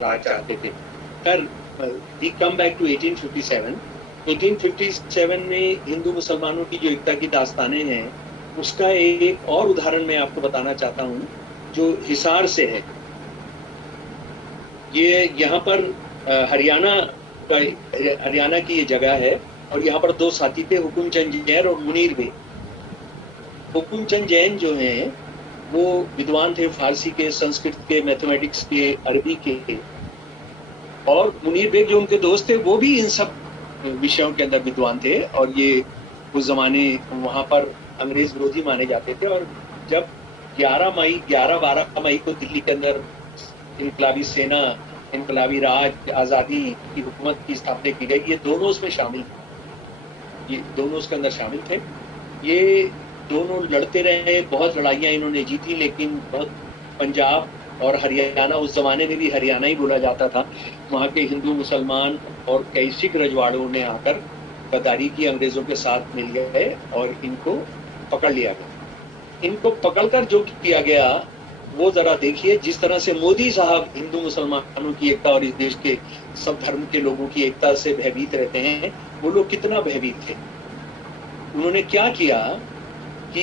राज चाहते थे। खैर, वी कम बैक टू 1857। 1857 में हिंदू मुसलमानों की जो एकता की दास्तानें हैं, उसका एक और उदाहरण मैं आपको बताना चाहता हूं, जो हिसार से है। ये यहाँ पर हरियाणा का, हरियाणा की ये जगह है, और यहाँ पर दो साथी थे, हुकुमचंद जैन और मुनीर बेग। हुकुमचंद जैन जो हैं, वो विद्वान थे, फारसी के, संस्कृत के, मैथमेटिक्स के, अरबी के। और मुनीर बेग जो उनके दोस्त थे, वो भी इन सब विषयों के अंदर विद्वान थे। और ये उस जमाने वहां पर अंग्रेज विरोधी माने जाते थे। और जब 11 मई को दिल्ली के अंदर इनकलाबी सेना, इनकलाबी राज, आजादी की हुकूमत की स्थापना की गई, ये दोनों उसमें शामिल, ये दोनों उसके अंदर शामिल थे। ये दोनों लड़ते रहे, बहुत लड़ाइयां इन्होंने जीती, लेकिन बहुत पंजाब और हरियाणा, उस जमाने में भी हरियाणा ही बोला जाता था, वहां के हिंदू मुसलमान और कई सिख रजवाड़ों ने आकर गद्दारी की, अंग्रेजों के साथ मिल गए और इनको पकड़ लिया गया। इनको पकड़कर जो किया गया, वो जरा देखिए। जिस तरह से मोदी साहब हिंदू मुसलमानों की एकता और इस देश के सब धर्म के लोगों की एकता से भयभीत रहते हैं, वो लोग कितना भयभीत थे। उन्होंने क्या किया कि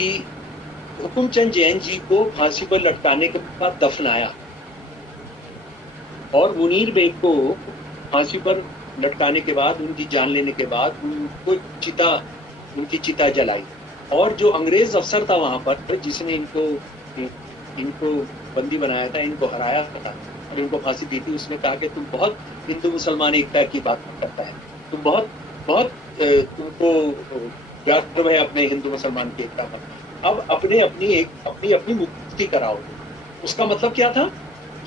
हुकुमचंद जैन जी को फांसी पर लटकाने के बाद दफनाया, और मुनीर बेग को फांसी पर लटकाने के बाद, उनकी जान लेने के बाद, उनकी चिता जलाई। और जो अंग्रेज अफसर था वहां पर, जिसने इनको बंदी बनाया था, इनको हराया था और इनको फांसी दी थी, उसने कहा कि तुम बहुत हिंदू मुसलमान एकता की बात करता है, तुम बहुत बहुत तुमको गर्व है अपने हिंदू मुसलमान की एकता पर, अब अपनी अपनी मुक्ति कराओ। उसका मतलब क्या था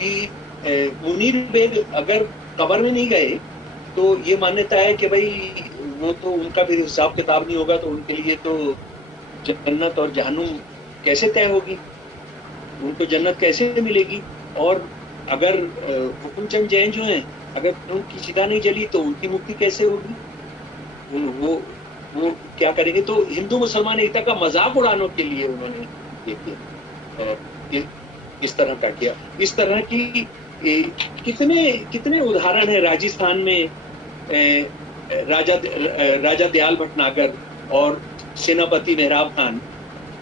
कि मुनीर बेग अगर कब्र में नहीं गए, तो ये मान्यता है कि भाई वो तो उनका भी हिसाब किताब नहीं होगा, तो उनके लिए तो जन्नत और जहन्नुम कैसे तय होगी, उनको जन्नत कैसे मिलेगी। और अगर हुकुमचंद जैन जो हैं, अगर उनकी चिता नहीं जली, तो उनकी मुक्ति कैसे होगी, वो क्या करेंगे। तो हिंदू मुसलमान एकता का मजाक उड़ाने के लिए उन्होंने ये किया, इस तरह का किया। इस तरह की कितने कितने उदाहरण है राजस्थान में। राजा दयाल भटनागर और सेनापति मेहराब खान,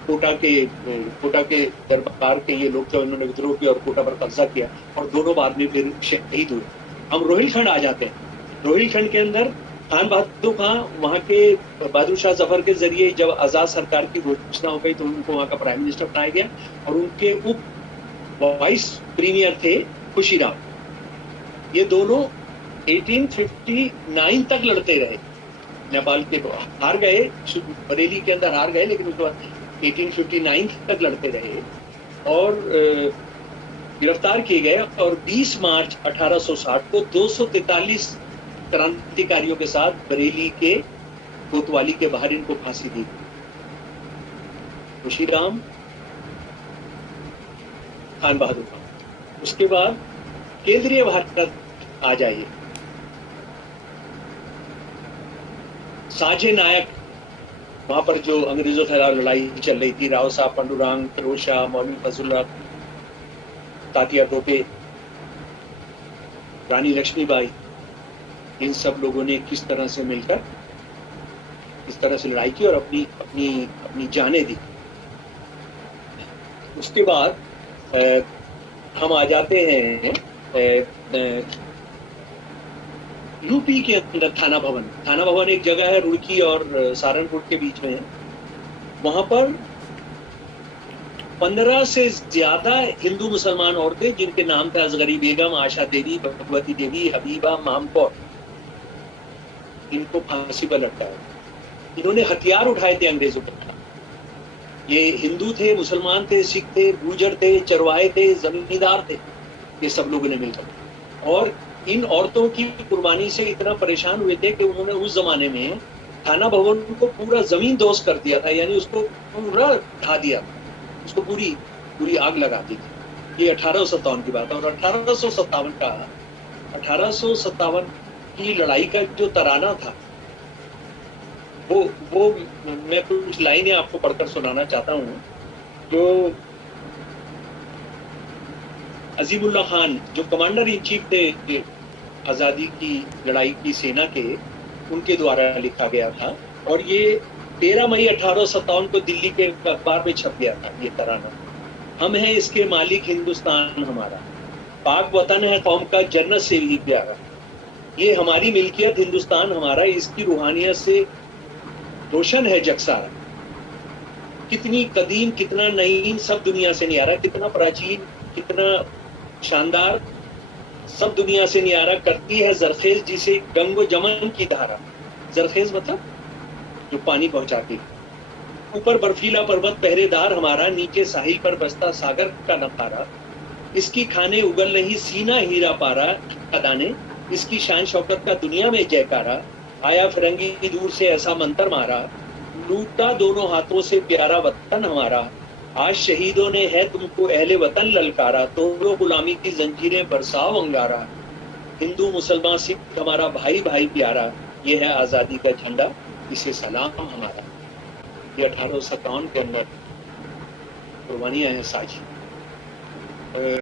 कोटा के दरबार के ये लोग थे, उन्होंने विद्रोह किया और कोटा पर कब्जा किया, और दोनों बाद में फिर शहीद हुए। हम रोहिलखंड आ जाते हैं। रोहिलखंड के अंदर खान बहादुर खान, वहां के बहादुर शाह जफर के जरिए जब आजाद सरकार की घोषणा हो गई, तो उनको वहां का प्राइम मिनिस्टर बनाया गया, और उनके उप वाइस प्रीमियर थे खुशीराम। ये दोनों 1859 तक लड़ते रहे। नेपाल के हार गए, बरेली के अंदर हार गए, लेकिन उसके बाद 1859 तक लड़ते रहे और गिरफ्तार किए गए। और 20 मार्च 1860 को 243 क्रांतिकारियों के साथ बरेली के कोतवाली के बाहर इनको फांसी दी। खुशीराम, खान बहादुर खान। उसके बाद केंद्रीय भारत आ जाइए। साजे नायक, वहां पर जो अंग्रेजों के खिलाफ लड़ाई चल रही थी, राव साहब पंडुरांग, फिरोज शाह, मौलवी फजलुल्लाह, तात्या टोपे, रानी लक्ष्मीबाई, इन सब लोगों ने किस तरह से मिलकर इस तरह से लड़ाई की और अपनी अपनी अपनी जानें दी। उसके बाद हम आ जाते हैं यूपी के अंदर थाना भवन। थाना भवन एक जगह है, रुड़की और सहारनपुर के बीच में है। वहां पर 15 से ज्यादा हिंदू मुसलमान औरतें, जिनके नाम थे असगरी बेगम, आशा देवी, भगवती देवी, हबीबा, मामकौर, इनको फांसी पर लटकाया। इन्होंने हथियार उठाए थे अंग्रेजों के खिलाफ। ये हिंदू थे, मुसलमान थे, सिख थे, गुर्जर थे, चरवाहे थे, जमींदार थे, ये सब लोगों ने मिलकर। और इन औरतों की कुर्बानी से इतना परेशान हुए थे कि उन्होंने उस जमाने में थाना भवन को पूरा जमीन दोष कर दिया था, यानी उसको पूरा ढा दिया, उसको पूरी पूरी आग लगा दी थी। ये 1857 की बात है। और 1857 की लड़ाई का जो तराना था, वो मैं कुछ लाइनें आपको पढ़कर सुनाना चाहता हूँ। जो अजीमुल्ला खान जो कमांडर इन चीफ थे आज़ादी की लड़ाई की सेना के, उनके द्वारा लिखा गया था। और ये 13 मई 1857 को दिल्ली के अखबार में छप गया था ये तराना। हम हैं इसके मालिक हिंदुस्तान हमारा, पाक वतन है कौम का जन्नत से भी प्यारा। ये हमारी मिल्कियत हिंदुस्तान हमारा, इसकी रूहानियत से रोशन है जग सारा। कितनी कदीम कितना नईम सब दुनिया से न्यारा, कितना प्राचीन कितना शानदार सब दुनिया से न्यारा। करती है जरखेज जिसे गंगो जमन की धारा। जरखेज मतलब जो पानी पहुंचाती। ऊपर बर्फीला पर्वत पहरेदार हमारा, नीचे साहिल पर बसता सागर का नजारा। इसकी खाने उगल नहीं सीना हीरा पारा, दाने इसकी शान शौकत का दुनिया में जयकारा। आया फिरंगी दूर से ऐसा मंतर मारा, लूटा दोनों हाथों से प्यारा वतन हमारा। आज शहीदों ने है तुमको अहले वतन ललकारा, तोड़ो गुलामी की जंजीरें बरसाओ अंगारा। हिंदू मुसलमान सिख हमारा भाई भाई प्यारा, ये है आजादी का झंडा इसे सलाम हमारा। ये 1857 के अंदर कुर्बानियां हैं साझी।